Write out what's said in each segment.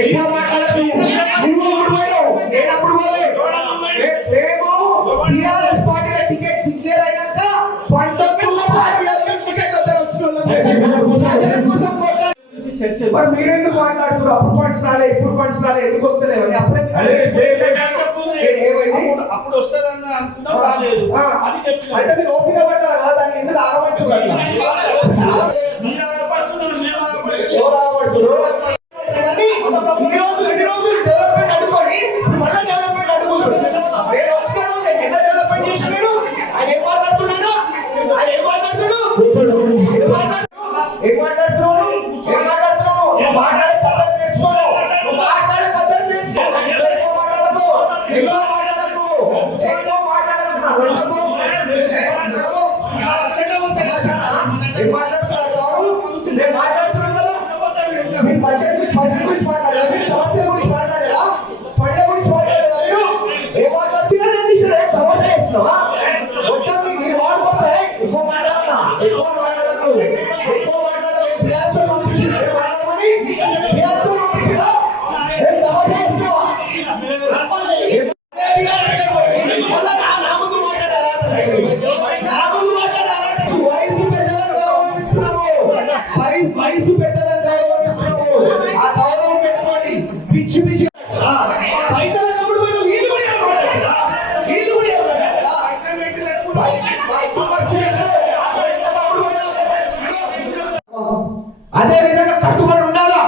ఎక్కువ మాట్లాడదు. టీఆర్ఎస్ పార్టీల టికెట్ డిక్లేర్ అయినాక టికెట్ కోసం మరి మీరెందుకు మాట్లాడుతున్నారు? అప్పుడు ఫండ్స్ రాలే, ఇప్పుడు ఫండ్స్ రాలే, ఎందుకు వస్తలేవని అప్పుడే అప్పుడు వస్తుందన్న అనుకున్నా రాలేదు. అది చెప్పిన అంటే మీరు ఓపిక పట్టారా కదా, దాన్ని ఎందుకు ఆగబడుతున్నారు? వయసు పెద్దదని గౌరవిస్తున్నాము. ఆ గౌరవం పెట్టుకోండి. పిచ్చి పిచ్చి పైసలు అదే విధంగా కట్టుబడి ఉండాలా,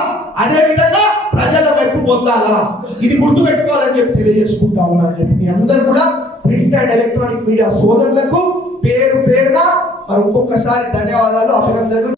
అదే విధంగా ప్రజల వైపు పొందాలా, ఇది గుర్తు పెట్టుకోవాలని చెప్పి తెలియజేసుకుంటా ఉన్నారని చెప్పి మీ అందరూ కూడా ప్రింట్ అండ్ ఎలక్ట్రానిక్ మీడియా సోదరులకు పేరు పేరున మరి ఇంకొకసారి ధన్యవాదాలు, అభినందనలు.